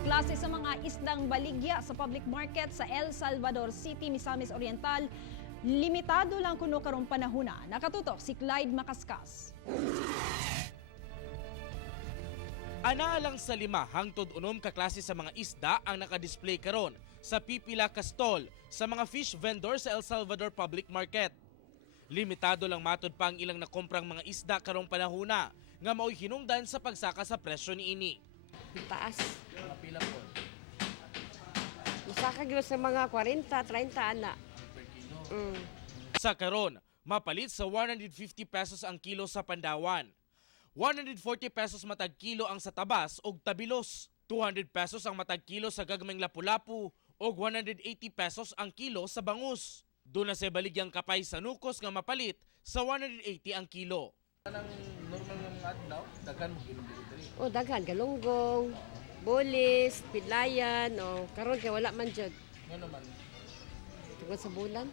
Klase sa mga isdang baligya sa public market sa El Salvador City, Misamis Oriental, limitado lang kuno karong panahona. Nakatutok si Clyde Macascas. Ana lang sa 5 hangtod 6 ka klase sa mga isda ang nakadisplay karon sa pipila ka stall sa mga fish vendor sa El Salvador Public Market. Limitado lang matud pa ang ilang nakomprang mga isda karong panahona nga mao'y hinungdan sa pagsaka sa presyo niini. Taas. Mga pila po Masaka gyud sa mga 40, 30 ana. per kilo. Mm. Sa karon, mapalit sa 150 pesos ang kilo sa Pandawan. 140 pesos matag kilo ang sa tabas og tabilos. 200 pesos ang matag kilo sa gagmayng lapu-lapu og 180 pesos ang kilo sa bangus. Doon na sa baligyang kapay sa nukos nga mapalit sa 180 ang kilo. Anong normal nga mga adlaw, daghan mo kilong diri. O daghan galunggong, bolis, pidlayan, o karon kay wala man jud. Nga naman, Tungod sa bulan.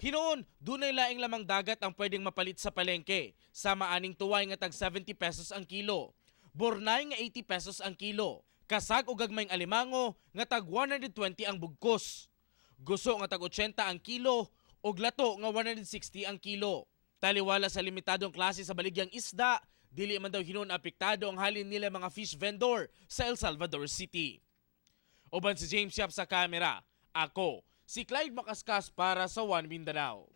Hinoon, dunay laing lamang dagat ang pwedeng mapalit sa palengke. Sama aning tuway nga tag 70 pesos ang kilo. Bornay nga 80 pesos ang kilo. Kasag o gagmayng alimango nga tag 120 ang bugkos. Guso nga tag 80 ang kilo ug lato nga 160 ang kilo. Taliwala sa limitadong klase sa baligyang isda, dili man daw hinon apektado ang halin nila mga fish vendor sa El Salvador City. Uban si James Yap sa kamera, ako si Clyde Macascas para sa One Mindanao.